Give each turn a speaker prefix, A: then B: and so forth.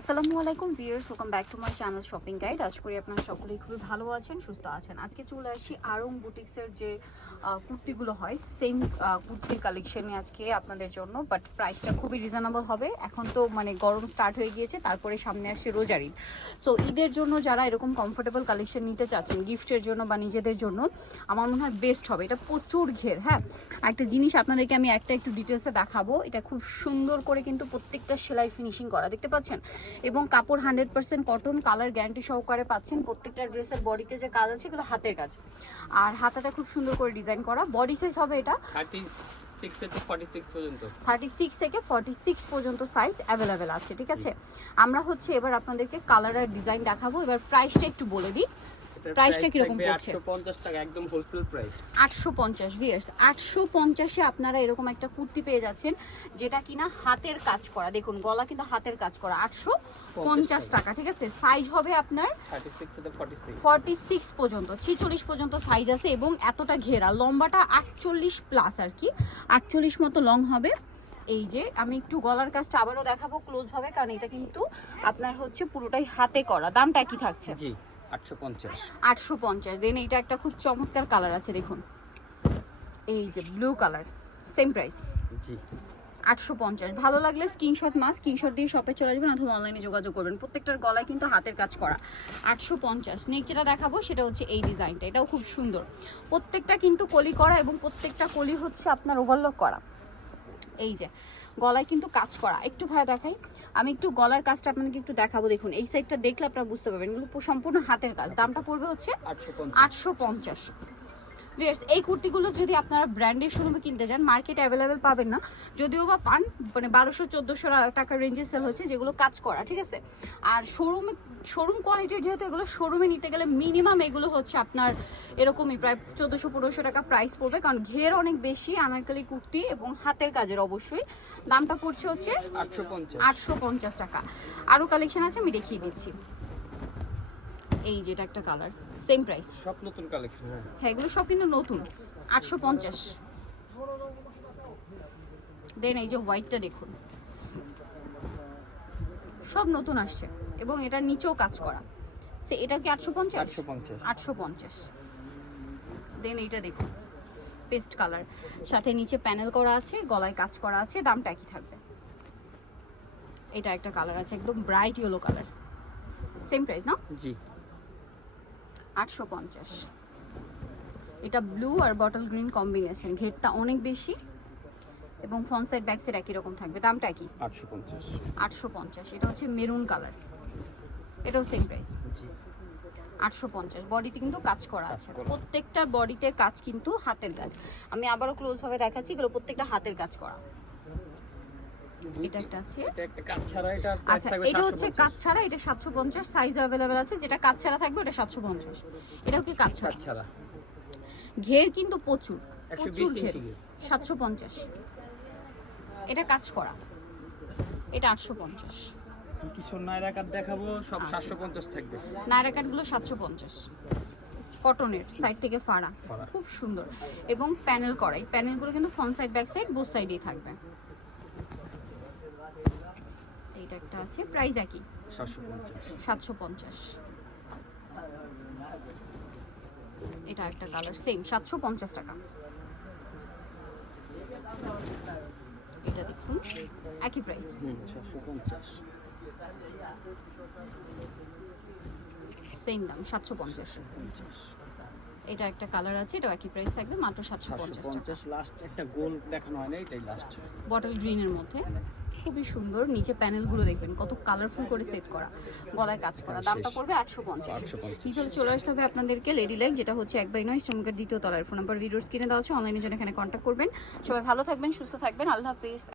A: আসসালামু আলাইকুম viewers, welcome back to my channel shopping guide. আশা করি আপনারা সকলেই খুবই ভালো আছেন, সুস্থ আছেন। আজকে চলে আসি আরং বুটিক্সের যে কুর্তিগুলো হয়। সেম কুর্তির কালেকশনে আজকে আপনাদের জন্য বাট প্রাইসটা খুবই রিজনেবল হবে। এখন তো মানে গরম স্টার্ট হয়ে গিয়েছে, তারপরে সামনে আসছে রোজার। ঈদ সো ঈদের জন্য যারা এরকম কমফোর্টেবল কালেকশন নিতে চাচ্ছেন গিফটের জন্য বা নিজেদের জন্য, আমার মনে হয় বেস্ট হবে। এটা প্রচুর ঘের হ্যাঁ? একটা জিনিস আপনাদেরকে আমি একটা একটু ডিটেলসে দেখাবো। এটা খুব সুন্দর করে কিন্তু প্রত্যেকটা সেলাই ফিনিশিং করা, দেখতে পাচ্ছেন? এবং কাপড় hundred percent cotton colour guarantee সহকারে পাচ্ছেন। প্রত্যেকটা ড্রেসের বডিতে যে কাজ আছে, এগুলো হাতের কাজ। আর হাতাটা খুব সুন্দর করে ডিজাইন করা। বডি সাইজ হবে এটা
B: থার্টি সিক্স থেকে ফর্টি সিক্স পর্যন্ত।
A: থার্টি সিক্স থেকে ফর্টি সিক্স পর্যন্ত সাইজ অ্যাভেলেবেল আছে ঠিক আছে? আমরা হচ্ছে এবার আপনাদেরকে কালার আর ডিজাইন দেখাবো। এবার প্রাইসটা একটু বলে দিই। প্রাইসটা কীরকম পড়ছে?
B: আটশো পঞ্চাশ টাকা একদম হোলসেল প্রাইস
A: আটশো পঞ্চাশ ভিয়ার্স আটশো পঞ্চাশে আপনারা এরকম একটা কুর্তি পেয়ে যাচ্ছেন যেটা কিনা হাতের কাজ করা। দেখুন গলা কিন্তু হাতের কাজ করা। আটশো পঞ্চাশ টাকা। ঠিক আছে? সাইজ হবে আপনার
B: থার্টি সিক্স থেকে ফর্টি সিক্স
A: ফর্টি সিক্স পর্যন্ত ছিচল্লিশ পর্যন্ত সাইজ আছে এবং এতটা ঘেরা। লম্বাটা আটচল্লিশ প্লাস আর কি। আটচল্লিশ মতো লং হবে। এই যে আমি একটু গলার কাজটা আবারও দেখাবো ক্লোজ ভাবে কারণ এটা কিন্তু আপনার হচ্ছে পুরোটাই হাতে করা। দামটা কি থাকছে?
B: জি। আটশো পঞ্চাশ।
A: দেন এইটা একটা খুব চমৎকার কালার আছে দেখুন। এই যে ব্লু কালার সেম প্রাইস
B: জি।
A: আটশো পঞ্চাশ। ভালো লাগলে স্ক্রিনশট মাস স্ক্রিনশট দিয়ে শপে চলে যাবেন অথবা অনলাইনে যোগাযোগ করবেন। প্রত্যেকটার গলায় কিন্তু হাতের কাজ করা। আটশো পঞ্চাশ। নেক্সট যেটা দেখাবো সেটা হচ্ছে এই ডিজাইনটা এটাও খুব সুন্দর। প্রত্যেকটা কিন্তু কলি করা এবং প্রত্যেকটা কলি হচ্ছে আপনার ওভারলক করা। এই যে গলায় কিন্তু কাজ করা। একটু ভাই দেখাই। আমি একটু গলার কাজটা আপনাকে একটু দেখাবো দেখুন। এই সাইডটা দেখলে আপনারা বুঝতে পারবেন। সম্পূর্ণ হাতের কাজ। দামটা পড়বে হচ্ছে
B: আটশো পঞ্চাশ।
A: ভিয়ার্স এই কুর্তিগুলো যদি আপনারা ব্র্যান্ডের শোরুমে কিনতে যান মার্কেটে অ্যাভেলেবেল পাবেন না। যদিও বা পান মানে বারোশো চোদ্দোশো টাকার রেঞ্জে সেল হচ্ছে যেগুলো কাজ করা ঠিক আছে? আর শোরুমে শোরুম কোয়ালিটির যেহেতু এগুলো শোরুমে নিতে গেলে মিনিমাম এগুলো হচ্ছে আপনার এরকমই প্রায় চোদ্দোশো পনেরোশো টাকা প্রাইস পড়বে। কারণ ঘের অনেক বেশি আনারকালি কুর্তি এবং হাতের কাজের অবশ্যই। দামটা পড়ছে হচ্ছে
B: আটশো পঞ্চাশ।
A: আটশো পঞ্চাশ টাকা। আরও কালেকশন আছে আমি দেখিয়ে দিচ্ছি। এই যেটা একটা কালার সেম প্রাইস
B: সব নতুন কালেকশন হ্যাঁ।
A: হ্যাঁ এগুলো সব কিন্তু নতুন। আটশো পঞ্চাশ। দেন এই যে হোয়াইটটা দেখুন। সব নতুন আসছে এবং এটার নিচেও কাজ করা। সে এটা কি আটশো পঞ্চাশ?
B: আটশো পঞ্চাশ।
A: দেন এইটা দেখুন। পেস্ট কালার সাথে নিচে প্যানেল করা আছে গলায় কাজ করা আছে দামটা একই থাকবে। এটা একটা কালার আছে একদম bright yellow colour same price না?
B: জি।
A: আটশো পঞ্চাশ। এটা ব্লু আর বটল গ্রিন কম্বিনেশন ঘেরটা অনেক বেশি এবং ফ্রন্ট সাইড ব্যাক সাইড একই রকম থাকবে। দামটা কি?
B: আটশো পঞ্চাশ।
A: আটশো পঞ্চাশ। এটা হচ্ছে মেরুন কালার এটাও সেম প্রাইস আটশো পঞ্চাশ। বডিতে কিন্তু কাজ করা আছে। প্রত্যেকটা বডিতে কাজ কিন্তু হাতের কাজ। আমি আবারও ক্লোজ ভাবে দেখাচ্ছি এগুলো প্রত্যেকটা হাতের কাজ করা। এটা একটা আছে। আচ্ছা এটা হচ্ছে
B: 750
A: কাজ ছাড়া এটা সাতশো পঞ্চাশ সাইজ অ্যাভেলেবেল আছে। যেটা কাজ ছাড়া থাকবে ওটা সাতশো পঞ্চাশ। এটাও কি কাজ ছাড়া? ঘের কিন্তু প্রচুর প্রচুর ঘের। সাতশো পঞ্চাশ। এটা কাজ করা। এটা আটশো পঞ্চাশ।
B: কিছু নাইরা কাট দেখাবো সব
A: আচ্ছা।
B: সাতশো পঞ্চাশ থাকবে।
A: নায়রা কাটগুলো সাতশো পঞ্চাশ। কটনের সাইড থেকে ফাড়া।
B: ফাড়া।
A: খুব সুন্দর। এবং প্যানেল করাই প্যানেলগুলো কিন্তু front side back side both সাইডেই থাকবে। এইটা একটা আছে প্রাইস একই।
B: সাতশো পঞ্চাশ।
A: এটা একটা কালার সেম সাতশো পঞ্চাশ টাকা। এটা দেখুন একই প্রাইস সেম দাম সাতশো পঞ্চাশ। এটা একটা কালার আছে এটাও একই প্রাইস থাকবে মাত্র
B: সাতশো
A: পঞ্চাশ টাকা।
B: পঞ্চাশ লাস্ট একটা গোল দেখানো হয় না এটাই লাস্ট
A: বটল গ্রিনের মধ্যে। খুবই সুন্দর। নিচে প্যানেলগুলো দেখবেন কত কালারফুল করে সেট করা। গলায় কাজ করা। দামটা পড়বে আটশো পঞ্চাশ।
B: 850
A: নিচে চলে আসতে হবে আপনাদেরকে লেডি লাইক যেটা হচ্ছে এক বাই নয় শ্রমিকের দ্বিতীয় তলার ফোন নাম্বার ভিডিওস কিনে দেওয়া হচ্ছে অনলাইনে জন্য এখানে কন্ট্যাক্ট করবেন। সবাই ভালো থাকবেন সুস্থ থাকবেন। আল্লাহ হাফিজ।